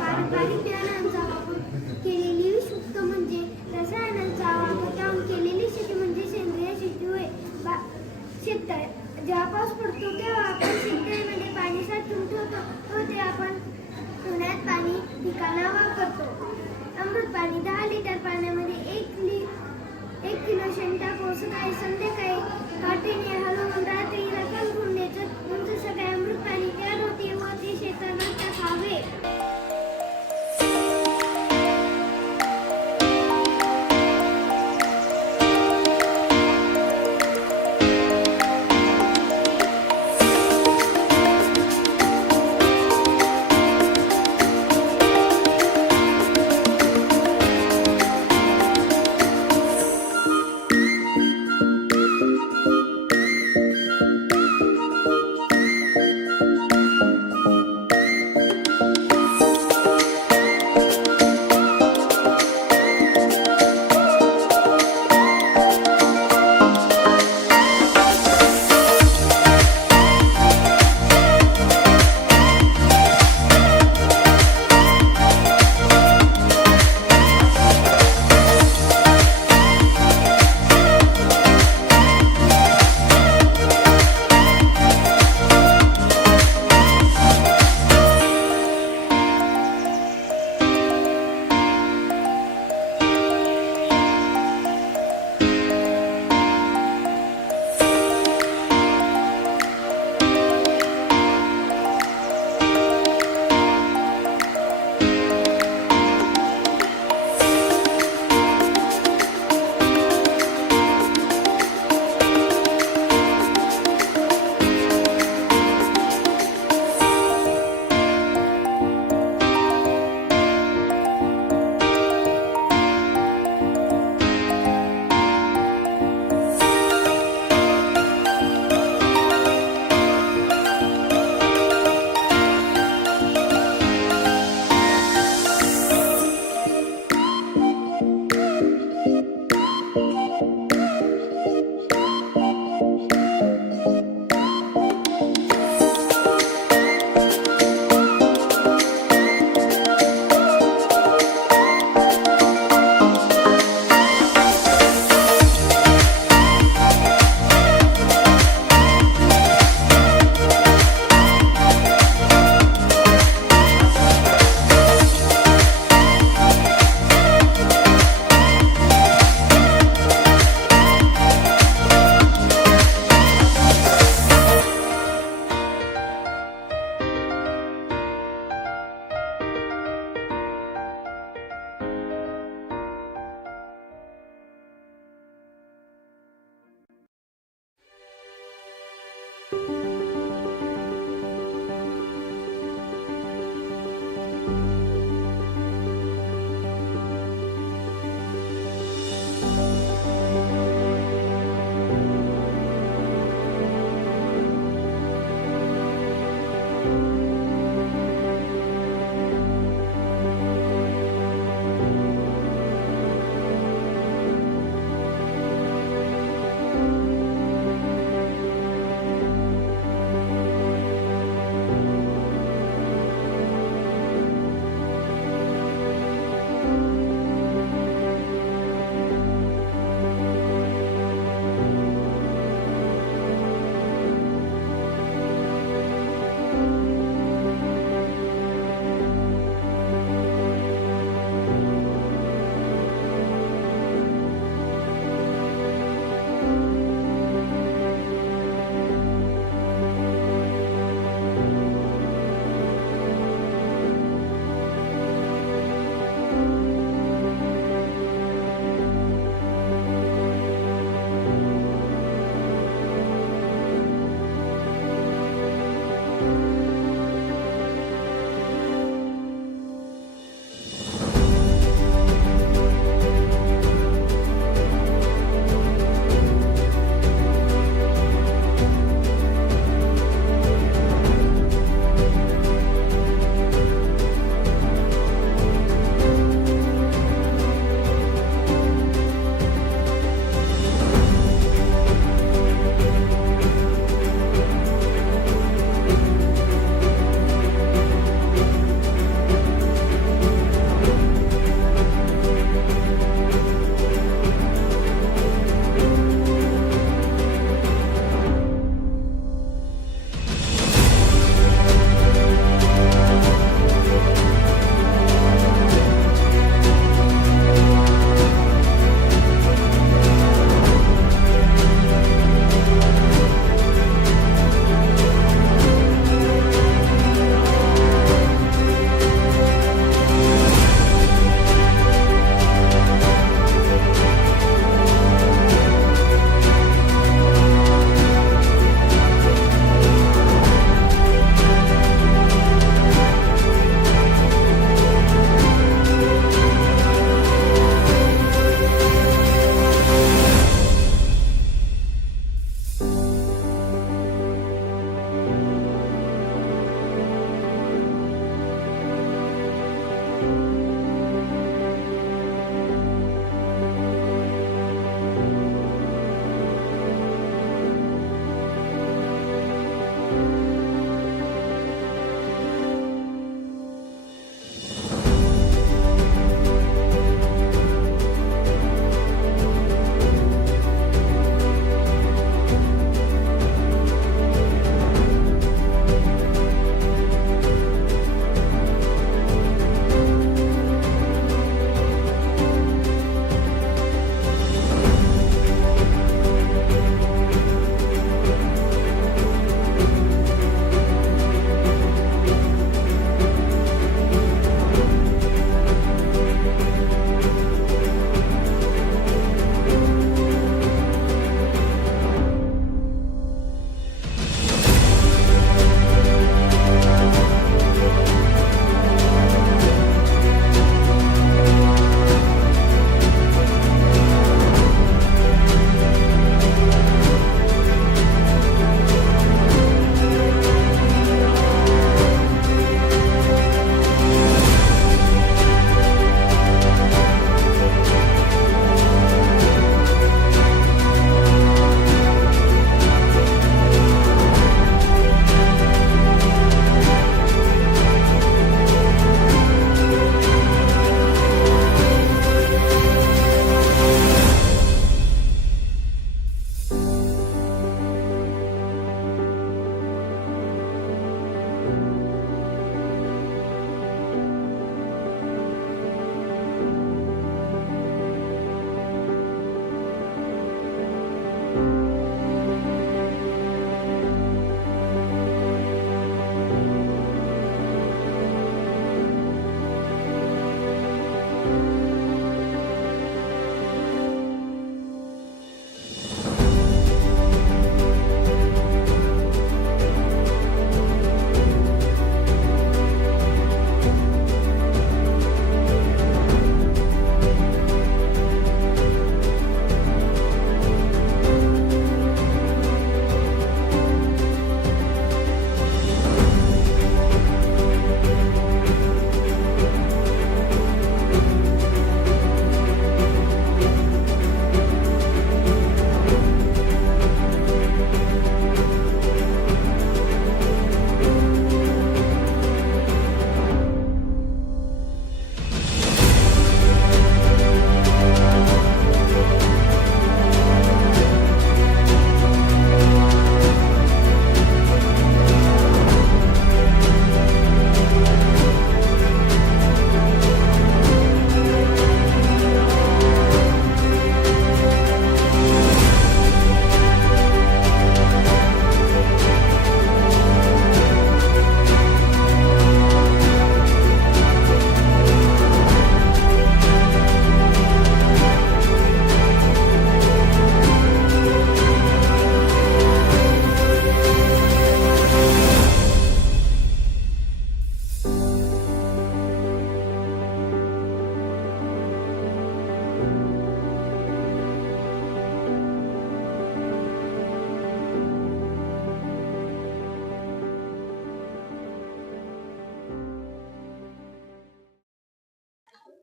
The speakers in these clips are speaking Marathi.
पारंपरिक ज्ञानांचा वापर केलेली विषमुक्त म्हणजे रसायनांचा वापर केलेली शेती म्हणजे सेंद्रिय शेती होय. जेव्हा पाऊस पडतो तेव्हा आपण शेतकरीमध्ये पाणी साठवून ठेवतो व ते आपण उन्हाळ्यात पाणी पिकांना वापरतो. अमृत पाणी 10 लिटर पाण्यामध्ये 1 किलो शेण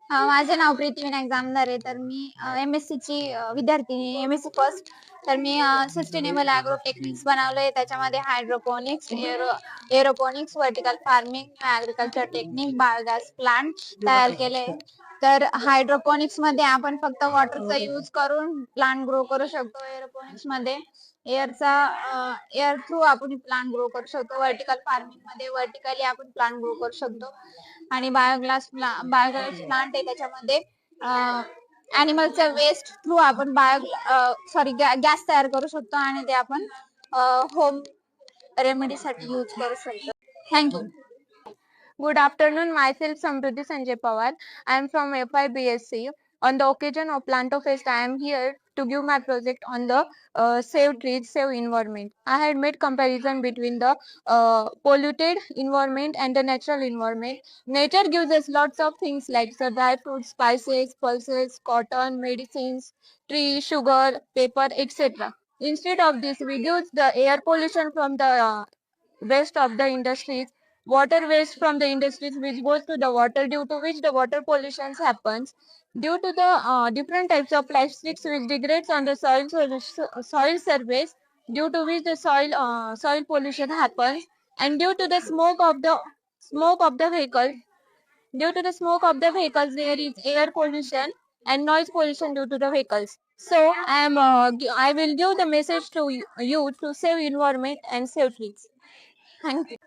माझे नाव प्रीती विनायक जामदार आहे. तर मी MSc ची विद्यार्थिनी, MSc फर्स्ट. तर मी सस्टेनेबल ॲग्रो टेक्निक्स बनवलंय. त्याच्यामध्ये hydroponics, aeroponics, vertical farming, agriculture technique, biogas plant तयार केले. तर हायड्रोपोनिक्स मध्ये आपण फक्त वॉटरचा यूज करून प्लांट ग्रो करू शकतो. एरोपोनिक्स मध्ये एअर थ्रू आपण प्लांट ग्रो करू शकतो. व्हर्टिकल फार्मिंग मध्ये व्हर्टिकली आपण प्लांट ग्रो करू शकतो. आणि बायोगॅस प्लांट आहे, त्याच्यामध्ये ॲनिमलचा वेस्ट थ्रू आपण गॅस तयार करू शकतो आणि ते आपण होम रेमेडीसाठी यूज करू शकतो. Thank you. Good afternoon, myself Samruddhi Sanjay Pawar. I am from FIBSc. On the occasion of Planto Fest, I am here to give my project on the Save Trees, Save Environment. I had made comparison between the polluted environment and the natural environment. Nature gives us lots of things like the dry fruits, spices, pulses, cotton, medicines, tree, sugar, paper, etc. Instead of this, we use the air pollution from the waste of the industries, water waste from the industries which goes to the water, due to which the water pollution happens, due to the different types of plastics which degrades on the soil surface, due to which the soil pollution happens, and due to the smoke of the vehicles, due to the smoke of the vehicles there is air pollution and noise pollution due to the vehicles. So I will give the message to you to save environment and save trees. Thank you.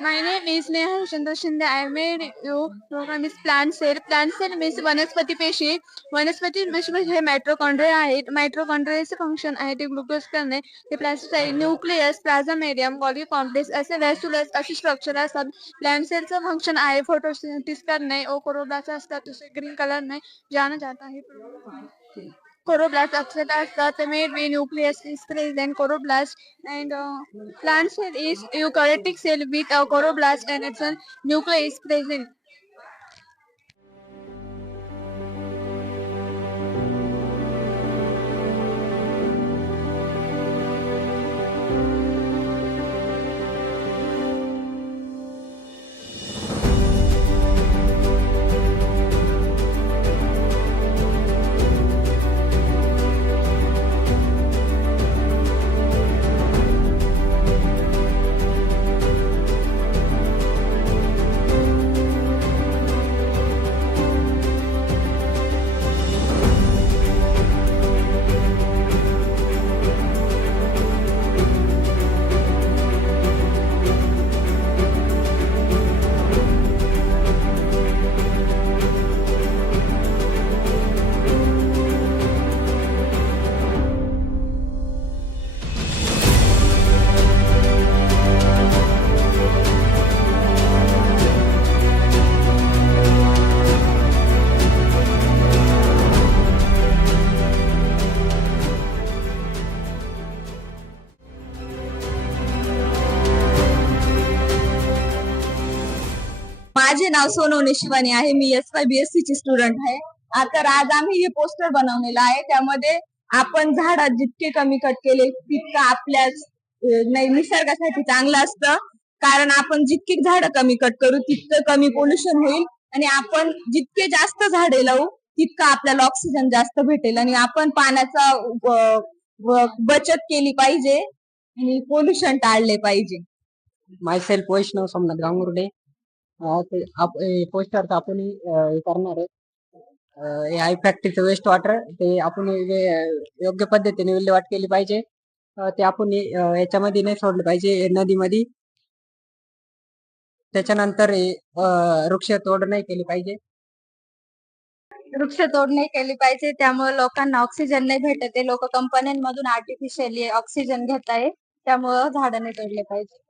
My name is Neha Chandra Shinde. I made you program is plant cell. Plant cell means वनस्पती पेशी. वनस्पती पेशी हे मायट्रोकॉन्ड्रिया आहेत. मायट्रोकॉन्ड्रियाचे फंक्शन आहे ते ग्लुकोज करणे. ते प्लास्टिक न्यूक्लियस, प्लाझ्मेडियम, गॉल्गी कॉम्प्लेक्स असे व्हॅस्क्युलस अशी स्ट्रक्चर असतात. प्लांट सेलचं फंक्शन आहे फोटोसिंथेसिस करणे. कोरोब्लास्ट असतात दुसरे ग्रीन कलर में जाना जाता है. Chloroplast asceta the made when nucleus is present. Chloroplast and plant cell is eukaryotic cell with a chloroplast and its nucleus is present. माझे नाव सोनवणे शिवानी आहे. मी FIBSc ची स्टुडंट आहे. तर आज आम्ही हे पोस्टर बनवलेलं आहे. त्यामध्ये आपण झाड जितके कमी कट केले तितकं आपल्या निसर्गासाठी चांगलं असतं. कारण आपण जितकी झाड कमी कट करू तितकं कमी पोल्युशन होईल आणि आपण जितके जास्त झाडे लावू तितकं आपल्याला ऑक्सिजन जास्त भेटेल आणि आपण पाण्याचा बचत केली पाहिजे आणि पोल्युशन टाळले पाहिजे. मायसेल्फ वैष्णव सोमनाथ गांगुर्डे. पोस्टर आपण हे करणार आहे. आय फॅक्टरीचं वेस्ट वॉटर ते आपण योग्य पद्धतीने विल्हेवाट केली पाहिजे. ते आपण याच्यामध्ये नाही सोडलं पाहिजे नदीमध्ये. त्याच्यानंतर वृक्षतोड नाही केली पाहिजे. वृक्षतोड नाही केली पाहिजे. त्यामुळे लोकांना ऑक्सिजन नाही भेटत आहे. लोक कंपन्यांमधून आर्टिफिशियली ऑक्सिजन घेत आहे. त्यामुळे झाडं नाही तोडले पाहिजे.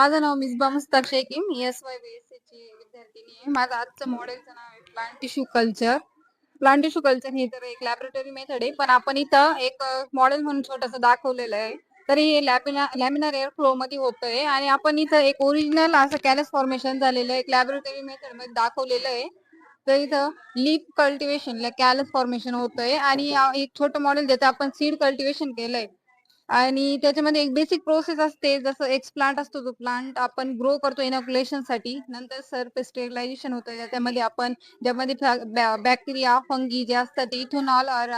माझं नाव मिसबा मुस्ताक शेखी. मी SYBSC ची विद्यार्थिनी आहे. माझं आजचं मॉडेलचं नाव आहे plant tissue culture. Plant tissue culture ही तर एक लॅबोरेटरी मेथड आहे, पण आपण इथं एक मॉडेल म्हणून छोटंसं दाखवलेलं आहे. तर हे लॅमिनार एअर फ्लो मध्ये होतंय आणि आपण इथं एक ओरिजिनल असं कॅलस फॉर्मेशन झालेलं एक लॅबोरेटरी मेथड मध्ये दाखवलेलं आहे. तर इथं लीफ कल्टिवेशन कॅलस फॉर्मेशन होतंय आणि एक छोटं मॉडेल ज्याचं आपण सीड कल्टिवेशन केलंय आणि त्याच्यामध्ये एक बेसिक प्रोसेस असते. जसं एक्सप्लांट असतो, तो प्लांट आपण ग्रो करतो इनॉक्युलेशन साठी. नंतर सरफेस स्टेरिलायझेशन होतं, त्यामध्ये आपण ज्यामध्ये बॅक्टेरिया फंगी जे असतात इथेनॉल और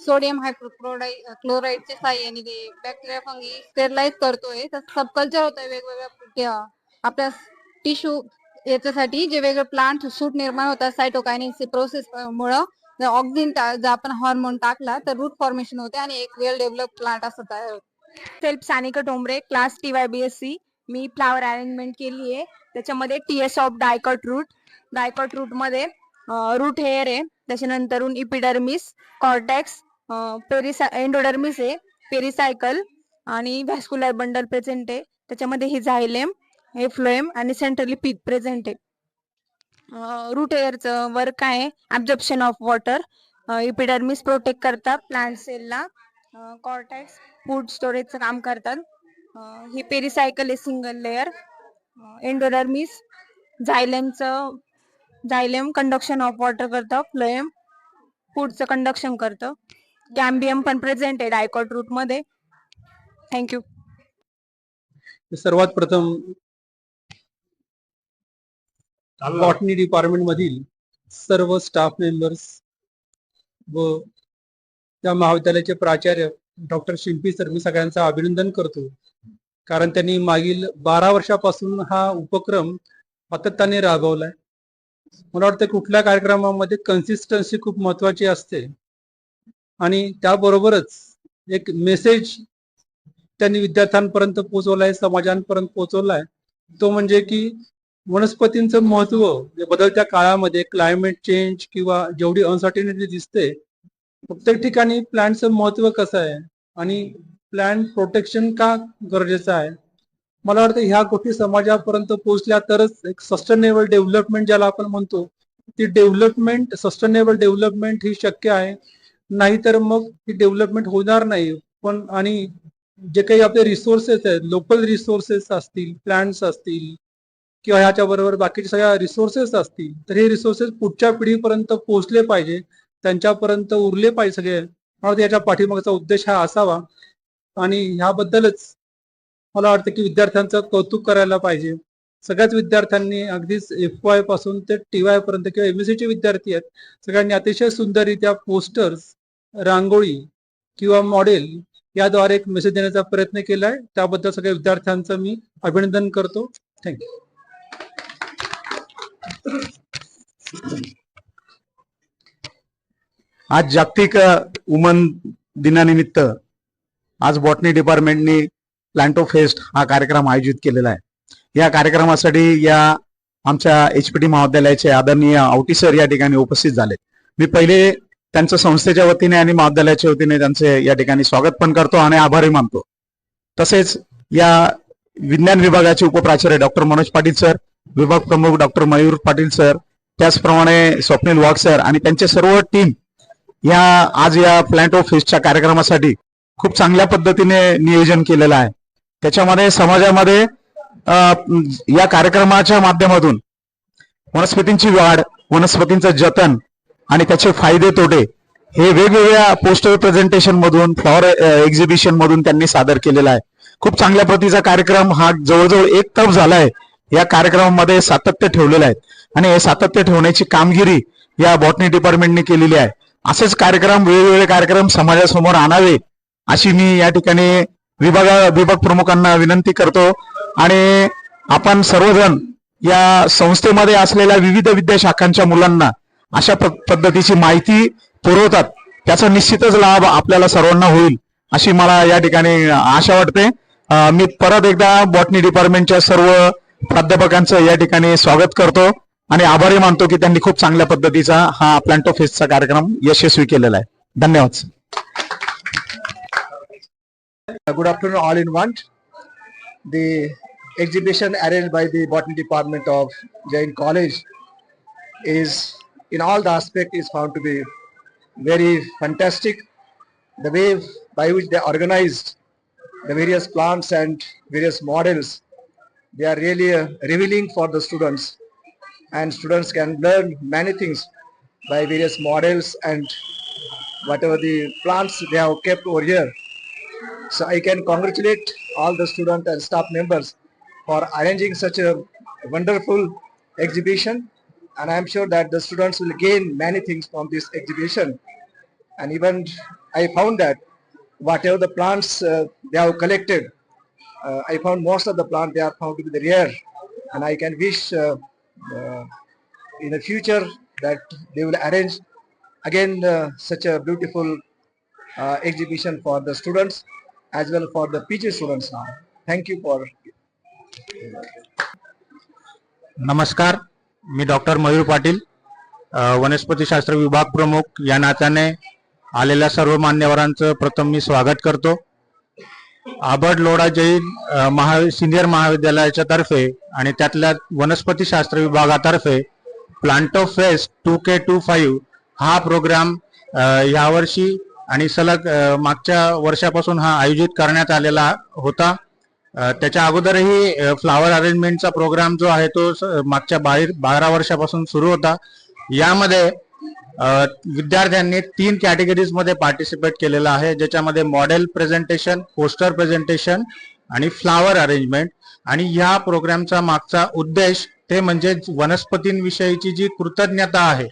सोडियम क्लोराईडच्या साह्याने ते बॅक्टेरिया फंगी स्टेरिलाइज करतोय. तसं सबकल्चर होतंय वेगवेगळ्या आपल्या टिश्यू याच्यासाठी जे वेगळे प्लांट सूट निर्माण होतात सायटोकायनेसिस प्रोसेस मुळे. जर ऑक्सिन जर आपण हॉर्मोन टाकला तर रूट फॉर्मेशन होते आणि एक वेल डेव्हलप प्लांट असं तयार होतो. Self Sanika Dombre, class TYBSC. मी फ्लावर अरेंजमेंट केली आहे. त्याच्यामध्ये TS ऑफ डायकॉट रूट मध्ये रूट हेअर आहे, त्याच्यानंतरून इपिडर्मिस, कॉर्टेक्स, एंडोडर्मिस आहे, पेरिसायकल आणि व्हॅस्क्युलर बंडल प्रेझेंट आहे. त्याच्यामध्ये ही झायलेम, हे फ्लोएम आणि सेंट्रली पीक प्रेझेंट आहे. रूट हेअरचं वर्क आहे absorption of water, epidermis protect करतात प्लांट सेलला, कॉर्टेक्स फूड स्टोरेजचं काम करतात, ही पेरिसायकल आहे single layer, endodermis xylem conduction of water करतं, फ्लोएम फूडचं कंडक्शन करतं, कॅम्बियम पण प्रेझेंट आहे डायकॉट रूट मध्ये. थँक्यू. सर्वात प्रथम बॉटनी डिपार्टमेंट मधील सर्व स्टाफ मेंबर्स व त्या महाविद्यालयाचे प्राचार्य डॉक्टर शिंपी सर, मी सगळ्यांचं अभिनंदन करतो. कारण त्यांनी मागील 12 वर्षापासून हा उपक्रम सातत्याने राबवलाय. मला वाटतं कुठल्या कार्यक्रमामध्ये कन्सिस्टन्सी खूप महत्वाची असते आणि त्याबरोबरच एक मेसेज त्यांनी विद्यार्थ्यांपर्यंत पोहोचवलाय, समाजांपर्यंत पोहोचवलाय. तो म्हणजे की वनस्पतींचं महत्व बदलत्या काळामध्ये क्लायमेट चेंज किंवा जेवढी अनसर्टिनिटी दिसते, प्रत्येक ठिकाणी प्लांटचं महत्व कसं आहे आणि प्लांट प्रोटेक्शन का गरजेचं आहे. मला वाटतं ह्या गोष्टी समाजापर्यंत पोहोचल्या तरच एक सस्टेनेबल डेव्हलपमेंट ज्याला आपण म्हणतो, ती सस्टेनेबल डेव्हलपमेंट ही शक्य आहे. नाहीतर मग ती डेव्हलपमेंट होणार नाही. पण आणि जे काही आपले रिसोर्सेस आहेत, लोकल रिसोर्सेस असतील, प्लांट्स असतील किंवा ह्याच्या बरोबर बाकीच्या सगळ्या रिसोर्सेस असतील, तर हे रिसोर्सेस पुढच्या पिढीपर्यंत पोहोचले पाहिजे, त्यांच्यापर्यंत उरले पाहिजे सगळे. मला याच्या पाठीमागचा उद्देश हा असावा आणि ह्याबद्दलच मला वाटतं की विद्यार्थ्यांचं कौतुक करायला पाहिजे. सगळ्याच विद्यार्थ्यांनी अगदीच FY पासून ते TY पर्यंत किंवा MSc चे विद्यार्थी आहेत, सगळ्यांनी अतिशय सुंदररित्या पोस्टर्स, रांगोळी किंवा मॉडेल याद्वारे एक मेसेज देण्याचा प्रयत्न केलाय. त्याबद्दल सगळ्या विद्यार्थ्यांचं मी अभिनंदन करतो. थँक्यू. आज जागतिक वुमन दिनानिमित्त आज बॉटनी डिपार्टमेंटने प्लांटो फेस्ट हा कार्यक्रम आयोजित केलेला आहे. या कार्यक्रमासाठी या आमच्या HPT महाविद्यालयाचे आदरणीय आवटी सर या ठिकाणी उपस्थित झाले. मी पहिले त्यांच्या संस्थेच्या वतीने आणि महाविद्यालयाच्या वतीने त्यांचे या ठिकाणी स्वागत पण करतो आणि आभारी मानतो. तसेच या विज्ञान विभागाचे उपप्राचार्य डॉक्टर मनोज पाटील सर, विभाग प्रमुख डॉक्टर मयूर पाटील सर, त्याचप्रमाणे स्वप्नील वाघ सर आणि त्यांचे सर्व टीम या आज या प्लांटो फेस्टच्या कार्यक्रमासाठी खूप चांगल्या पद्धतीने नियोजन केलेलं आहे. त्याच्यामध्ये समाजामध्ये या कार्यक्रमाच्या माध्यमातून वनस्पतींची वाढ, वनस्पतींचं जतन आणि त्याचे फायदे तोटे हे वेगवेगळ्या पोस्टर प्रेझेंटेशन मधून, फ्लॉवर एक्झिबिशन मधून त्यांनी सादर केलेला आहे. खूप चांगल्या प्रतीचा कार्यक्रम हा जवळजवळ 1 तास झालाय. या कार्यक्रमामध्ये सातत्य ठेवलेलं आहे आणि हे सातत्य ठेवण्याची कामगिरी या बॉटनी डिपार्टमेंटने केलेली आहे. असेच कार्यक्रम, वेगवेगळे कार्यक्रम समाजासमोर आणावे अशी मी या ठिकाणी विभाग प्रमुखांना विनंती करतो. आणि आपण सर्वजण या संस्थेमध्ये असलेल्या विविध विद्याशाखांच्या मुलांना अशा पद्धतीची माहिती पुरवतात, त्याचा निश्चितच लाभ आपल्याला सर्वांना होईल अशी मला या ठिकाणी आशा वाटते. मी परत एकदा बॉटनी डिपार्टमेंटच्या सर्व प्राध्यापकांचं या ठिकाणी स्वागत करतो आणि आभारी मानतो की त्यांनी खूप चांगल्या पद्धतीचा हा प्लांटो फेस्टचा कार्यक्रम यशस्वी केलेला आहे. धन्यवाद. Good afternoon all in one. The exhibition arranged by the botany department of Jain College is, in all the aspect, is found to be very fantastic. The way by which they organized the various plants and various models, they are really revealing for the students, and students can learn many things by various models and whatever the plants they have kept over here. So I can congratulate all the students and staff members for arranging such a wonderful exhibition, and I am sure that the students will gain many things from this exhibition. And even I found that whatever the plants they have collected, I found most of the plants they are found to be the rare, and I can wish in the future that they will arrange again such a beautiful exhibition for the students as well for the PG students now. Thank you for. नमस्कार, मी डॉक्टर मयूर पाटील, वनस्पतीशास्त्र विभाग प्रमुख या नात्याने आलेल्या सर्व मान्यवरांचं प्रथम मी स्वागत करतो. आबड लोढा जैन सिनियर महाविद्यालयाच्या तर्फे आणि त्यातल्या वनस्पतीशास्त्र विभागातर्फे प्लांटो फेस्ट 2K25 हा प्रोग्राम यावर्षी आणि सलग मागच्या वर्षापासून हा आयोजित करण्यात आलेला होता. त्याच्या अगोदरही फ्लावर अरेंजमेंटचा प्रोग्राम जो आहे तो मागच्या 12 वर्षापासून सुरू होता. यामध्ये विद्यार्थ्यांनी 3 कॅटेगरीज मध्ये पार्टिसिपेट केलेला आहे, ज्याच्यामध्ये मॉडेल प्रेझेंटेशन, पोस्टर प्रेझेंटेशन आणि फ्लावर अरेंजमेंट. आणि या प्रोग्रामचा मागचा उद्देश ते म्हणजे वनस्पतींविषयीची जी कृतज्ञता आहे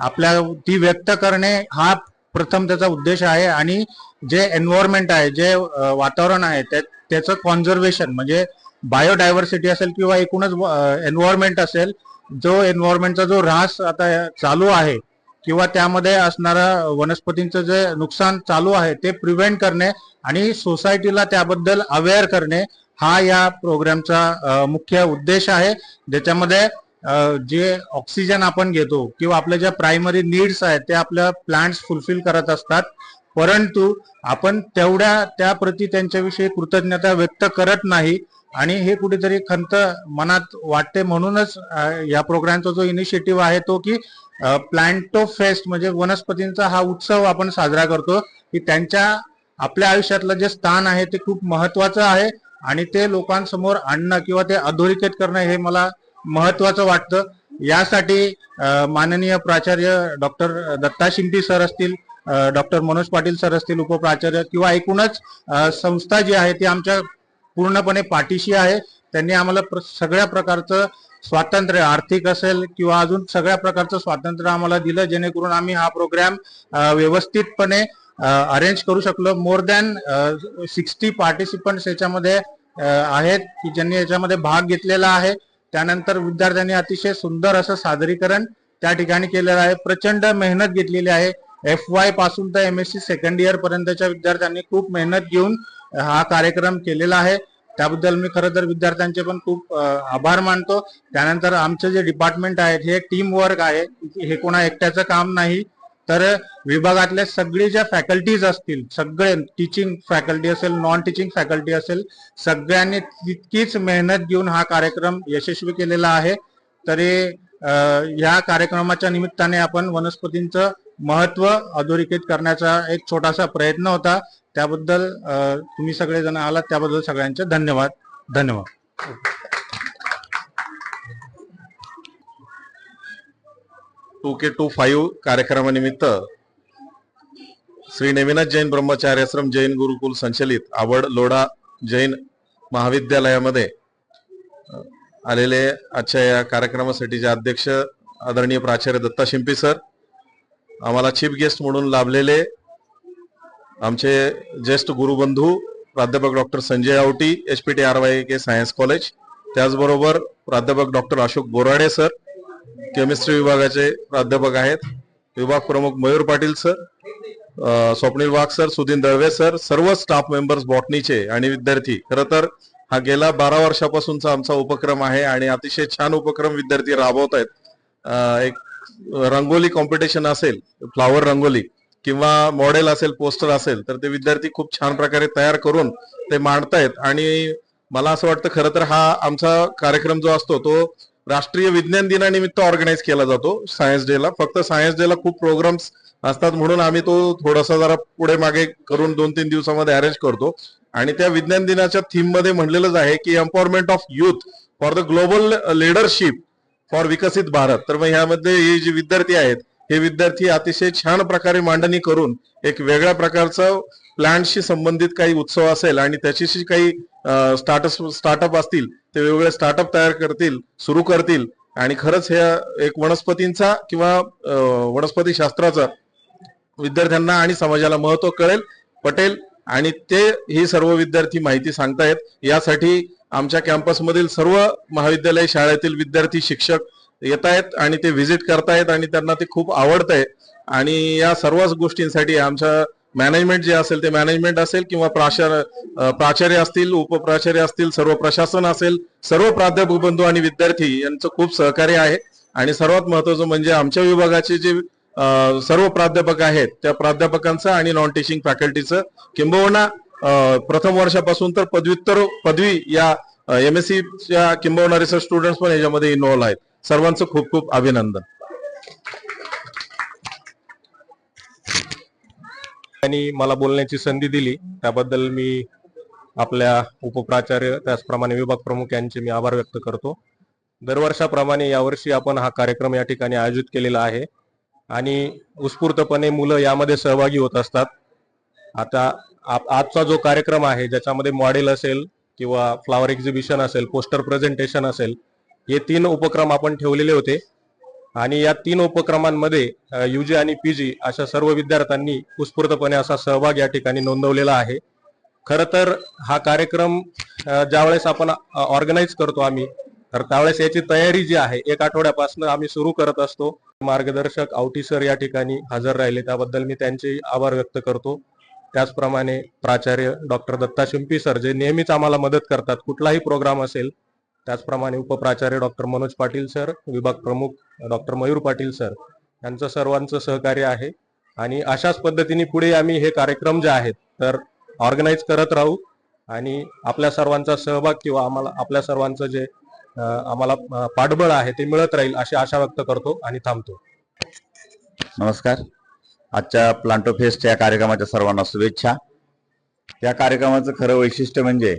आपल्या ती व्यक्त करणे हा प्रथम त्याचा उद्देश आहे. आणि जे एन्व्हायरमेंट आहे, जे वातावरण आहे त्याचं कॉन्झर्वेशन म्हणजे बायोडायव्हर्सिटी असेल किंवा एकूणच एन्व्हायरमेंट असेल, जो एन्व्हायरमेंटचा जो ऱ्हास आता चालू आहे किंवा त्यामध्ये असणारा वनस्पतींचं जे नुकसान चालू आहे ते प्रिव्हेंट करणे आणि सोसायटीला त्याबद्दल अवेअर करणे हा या प्रोग्रामचा मुख्य उद्देश आहे. ज्याच्यामध्ये जे ऑक्सिजन आपण घेतो किंवा आपल्या ज्या प्रायमरी नीड्स आहेत ते आपल्या प्लांट्स फुलफिल करत असतात, परंतु आपण त्याप्रती त्यांच्याविषयी कृतज्ञता व्यक्त करत नाही. आणि हे कुठेतरी खंत मनात वाटते. म्हणूनच या प्रोग्रामचा जो इनिशिएटिव्ह आहे तो की प्लांटो फेस्ट म्हणजे वनस्पतींचा हा उत्सव आपण साजरा करतो, की त्यांच्या आपल्या आयुष्यातलं जे स्थान आहे ते खूप महत्वाचं आहे आणि ते लोकांसमोर आणणं किंवा ते अधोरेखित करणं हे मला महत्वाचं वाटतं. यासाठी माननीय प्राचार्य डॉक्टर दत्ता शिंपी सर असतील, डॉक्टर मनोज पाटील सर असतील उपप्राचार्य, किंवा एकूणच संस्था जी आहे ती आमच्या पूर्णपणे पाठीशी आहे. त्यांनी आम्हाला सगळ्या प्रकारचं स्वातंत्र्य, आर्थिक असेल किंवा अजून सगळ्या प्रकारचं स्वातंत्र्य आम्हाला दिलं, जेणेकरून आम्ही हा प्रोग्राम व्यवस्थितपणे अरेंज करू शकलो. मोर दॅन 60 पार्टिसिपंट्स याच्यामध्ये आहेत की ज्यांनी याच्यामध्ये भाग घेतलेला आहे. त्यानंतर विद्यार्थ्यांनी अतिशय सुंदर असं सादरीकरण त्या ठिकाणी केलेलं आहे. प्रचंड मेहनत घेतलेली आहे. FY पासून तर MSc सेकंड इयर पर्यंतच्या विद्यार्थ्यांनी खूप मेहनत घेऊन हा कार्यक्रम केलेला आहे. त्याबद्दल मी खरं तर विद्यार्थ्यांचे पण खूप आभार मानतो. त्यानंतर आमचं जे डिपार्टमेंट आहे हे टीम वर्क आहे, हे कोणा एकट्याचं काम नाही, तर विभागातल्या सगळे ज्या फॅकल्टीज असतील, सगळे टीचिंग फॅकल्टी असेल, नॉन टीचिंग फॅकल्टी असेल, सगळ्यांनी तितकीच मेहनत घेऊन हा कार्यक्रम यशस्वी केलेला आहे. तरी या कार्यक्रमाच्या निमित्ताने आपण वनस्पतींचं महत्व अधोरेखित करण्याचा एक छोटासा प्रयत्न होता. त्याबद्दल तुम्ही सगळेजण आलात त्याबद्दल सगळ्यांचे धन्यवाद. धन्यवाद. 2K25 कार्यक्रमानिमित्त श्री नेमिनाथ जैन ब्रह्मचार्याश्रम जैन गुरुकुल संचलित आबड लोढा जैन महाविद्यालयामध्ये आलेले आजच्या या कार्यक्रमासाठीचे अध्यक्ष आदरणीय प्राचार्य दत्ता शिंपी सर, आम्हाला चीफ गेस्ट म्हणून लाभलेले आमचे ज्येष्ठ गुरुबंधू प्राध्यापक doctor Sanjay Awati, HPTRYK science college, त्याचबरोबर प्राध्यापक doctor Ashok Borade sir, chemistry विभागाचे प्राध्यापक आहेत, विभाग प्रमुख मयूर पाटील सर, स्वप्नील वाघ सर, सुधीन दळवे सर, सर्व स्टाफ मेंबर्स बॉटनीचे आणि विद्यार्थी. खरं तर हा गेला 12 वर्षापासूनचा आमचा उपक्रम आहे आणि अतिशय छान उपक्रम विद्यार्थी राबवत आहेत. एक रंगोली कॉम्पिटिशन असेल, फ्लावर रंगोली किंवा मॉडेल असेल, पोस्टर असेल, तर ते विद्यार्थी खूप छान प्रकारे तयार करून ते मांडतायत आणि मला असं वाटतं खरं तर हा आमचा कार्यक्रम जो असतो तो राष्ट्रीय विज्ञान दिनानिमित्त ऑर्गनाईज केला जातो सायन्स डेला. फक्त सायन्स डेला खूप प्रोग्राम्स असतात म्हणून आम्ही तो थोडासा जरा पुढे मागे करून 2-3 दिवसामध्ये अरेंज करतो. आणि त्या विज्ञान दिनाच्या थीम मध्ये म्हणलेलंच आहे की empowerment of youth for the global leadership for विकसित भारत. तर मग ह्यामध्ये हे जे विद्यार्थी आहेत हे विद्यार्थी अतिशय छान प्रकारे मांडणी करून एक वेगळ्या प्रकारचं प्लांटशी संबंधित काही उत्सव असेल आणि त्याच्याशी काही स्टार्टअप असतील ते वेगवेगळे स्टार्टअप तयार करतील, सुरू करतील. आणि खरंच हे एक वनस्पतींचा किंवा वनस्पती शास्त्राचा विद्यार्थ्यांना आणि समाजाला महत्व पटेल आणि ते ही सर्व विद्यार्थी माहिती सांगतायत. यासाठी आमच्या कॅम्पसमधील सर्व महाविद्यालय शाळेतील विद्यार्थी शिक्षक येत आहेत आणि ते व्हिजिट करतायत आणि त्यांना ते खूप आवडतंय. आणि या सर्वच गोष्टींसाठी आमच्या मॅनेजमेंट जे असेल ते मॅनेजमेंट असेल किंवा प्राचार्य असतील, उपप्राचार्य असतील, सर्व प्रशासन असेल, सर्व प्राध्यापक बंधू आणि विद्यार्थी यांचं खूप सहकार्य आहे. आणि सर्वात महत्वाचं म्हणजे आमच्या विभागाचे जे सर्व प्राध्यापक आहेत त्या प्राध्यापकांचं आणि नॉन टीचिंग फॅकल्टीचं किंबहुना प्रथम वर्षापासून तर पदवी या MSc च्या किंबहुना रिसर्च स्टुडंट्स पण याच्यामध्ये इन्व्हॉल्व आहेत. सर्वांचं खूप खूप अभिनंदन. आणि मला बोलण्याची संधी दिली त्याबद्दल मी आपल्या उपप्राचार्य त्याचप्रमाणे विभाग प्रमुख यांचे मी आभार व्यक्त करतो. दरवर्षाप्रमाणे यावर्षी आपण हा कार्यक्रम या ठिकाणी आयोजित केलेला आहे आणि उत्स्फूर्तपणे मुलं यामध्ये सहभागी होत असतात. आता आजचा जो कार्यक्रम आहे ज्याच्यामध्ये मॉडेल असेल किंवा फ्लावर एक्झिबिशन असेल, पोस्टर प्रेझेंटेशन असेल, हे 3 उपक्रम आपण ठेवलेले होते. आणि या 3 उपक्रमांमध्ये UG आणि PG अशा सर्व विद्यार्थ्यांनी उत्स्फूर्तपणे असा सहभाग या ठिकाणी नोंदवलेला आहे. खरं तर हा कार्यक्रम ज्यावेळेस आपण ऑर्गनाईज करतो आम्ही तर त्यावेळेस याची तयारी जी आहे 1 आठवड्यापासून आम्ही सुरू करत असतो. मार्गदर्शक आवटी सर या ठिकाणी हजर राहिले त्याबद्दल मी त्यांचे आभार व्यक्त करतो. त्याचप्रमाणे प्राचार्य डॉक्टर दत्ता शिंपी सर जे नेहमीच आम्हाला मदत करतात कुठलाही प्रोग्राम असेल. त्याचप्रमाणे उपप्राचार्य डॉक्टर मनोज पाटील सर, विभाग प्रमुख डॉक्टर मयूर पाटील सर यांचं सर्वांचं सहकार्य आहे. आणि अशाच पद्धतीने पुढे आम्ही हे कार्यक्रम जे आहेत तर ऑर्गनाईज करत राहू आणि आपल्या सर्वांचा सहभाग किंवा आपल्या सर्वांचं जे आम्हाला पाठबळ आहे ते मिळत राहील अशी आशा व्यक्त करतो आणि थांबतो. नमस्कार. आजच्या प्लांटो फेस्ट या कार्यक्रमाच्या सर्वांना शुभेच्छा. या कार्यक्रमाचं खरं वैशिष्ट्य म्हणजे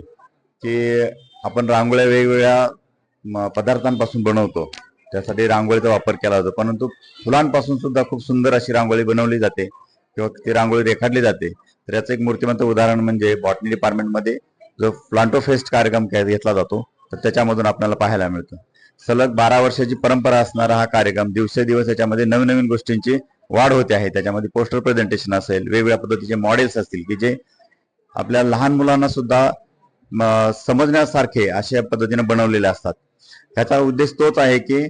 की आपण रांगोळ्या वेगवेगळ्या पदार्थांपासून बनवतो त्यासाठी रांगोळीचा वापर केला जातो. परंतु फुलांपासून सुद्धा खूप सुंदर अशी रांगोळी बनवली जाते किंवा ती रांगोळी रेखाटली जाते. तर याचं एक मूर्तिमंत उदाहरण म्हणजे बॉटनी डिपार्टमेंटमध्ये जो प्लांटो फेस्ट कार्यक्रम घेतला जातो तर त्याच्यामधून आपल्याला पाहायला मिळतं. सलग 12 वर्षाची परंपरा असणारा हा कार्यक्रम दिवसेंदिवस याच्यामध्ये नवीन नवीन गोष्टींची वाढ होते आहे. त्याच्यामध्ये पोस्टर प्रेझेंटेशन असेल, वेगवेगळ्या पद्धतीचे मॉडेल्स असतील की जे आपल्या लहान मुलांना सुद्धा समजण्यासारखे अशा पद्धतीने बनवलेले असतात. ह्याचा उद्देश तोच आहे की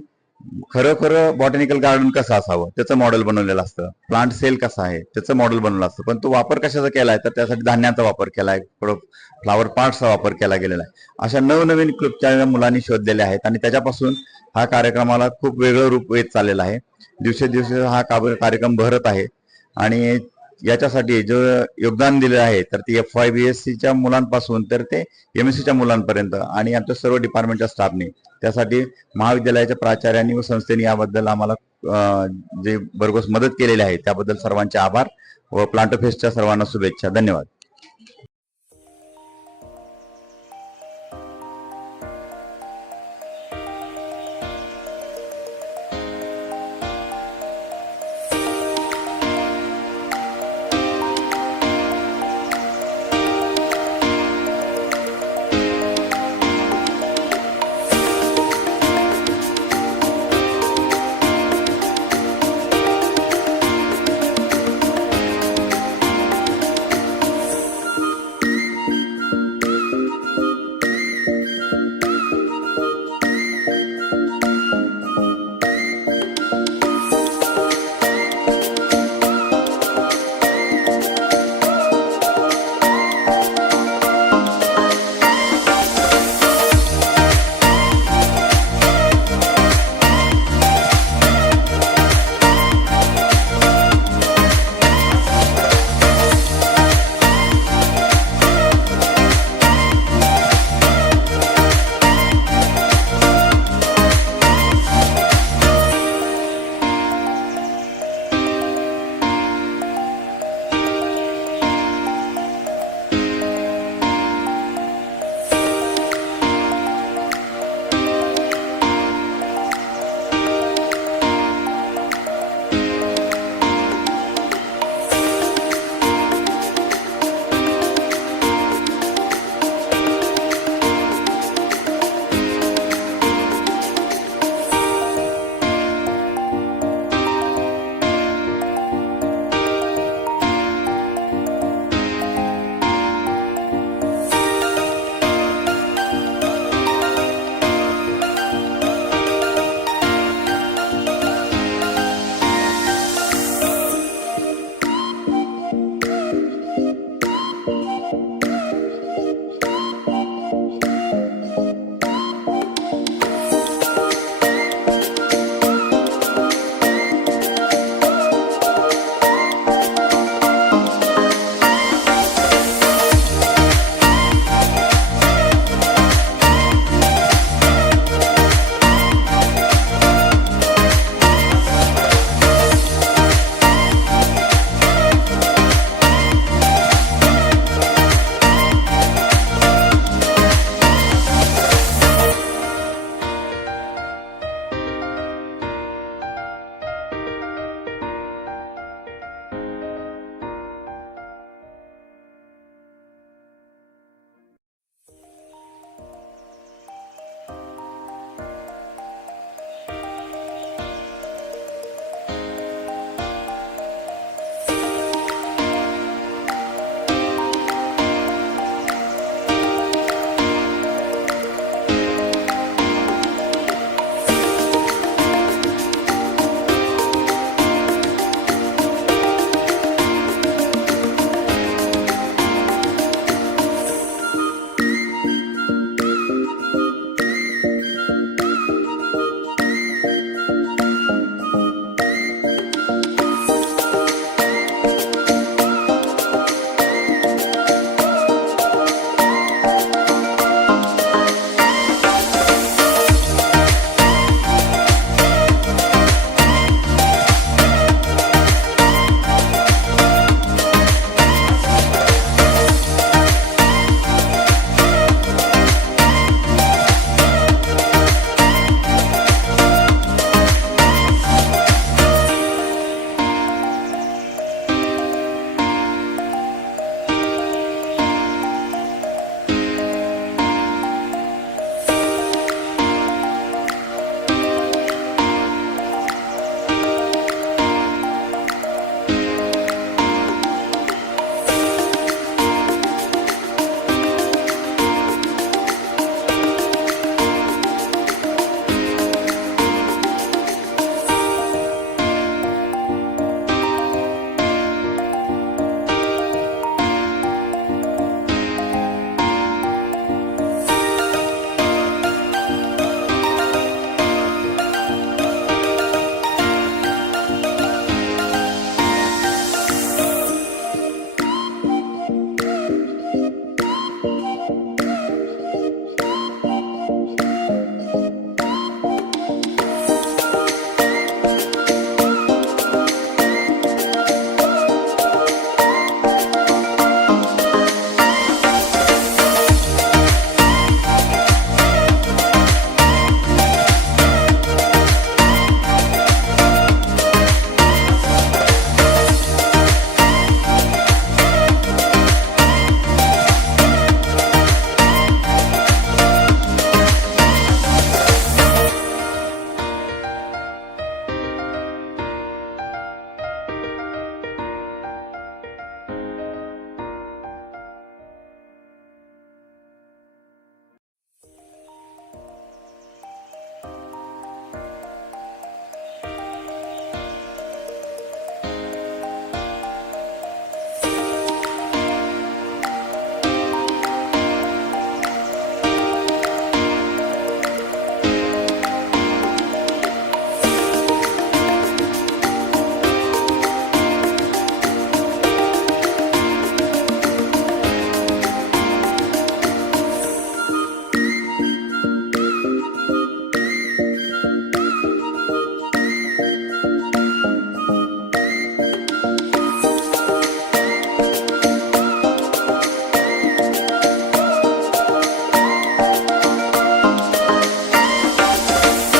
खरं बॉटॅनिकल गार्डन कसं असावं त्याचं मॉडेल बनवलेलं असतं, प्लांट सेल कसा आहे त्याचं मॉडेल बनवलं असतं. पण तो वापर कशाचा केलाय तर त्यासाठी धान्याचा वापर केलाय, फ्लावर पार्टचा वापर केला गेलेला आहे. अशा नवनवीन क्लबच्या मुलांनी शोधलेले आहेत आणि त्याच्यापासून हा कार्यक्रमाला खूप वेगळं रूप येत चाललेलं आहे. दिवसेंदिवस हा कार्यक्रम बहरत आहे आणि याच्यासाठी जो योगदान दिलेलं आहे तर ते FY BSc मुलांपासून तर ते MSc च्या मुलांपर्यंत आणि आमच्या सर्व डिपार्टमेंटच्या स्टाफने त्यासाठी महाविद्यालयाच्या प्राचार्यांनी व संस्थेने याबद्दल आम्हाला जे भरघोस मदत केलेली आहे त्याबद्दल सर्वांचे आभार व प्लांटो फेस्टच्या सर्वांना शुभेच्छा. धन्यवाद.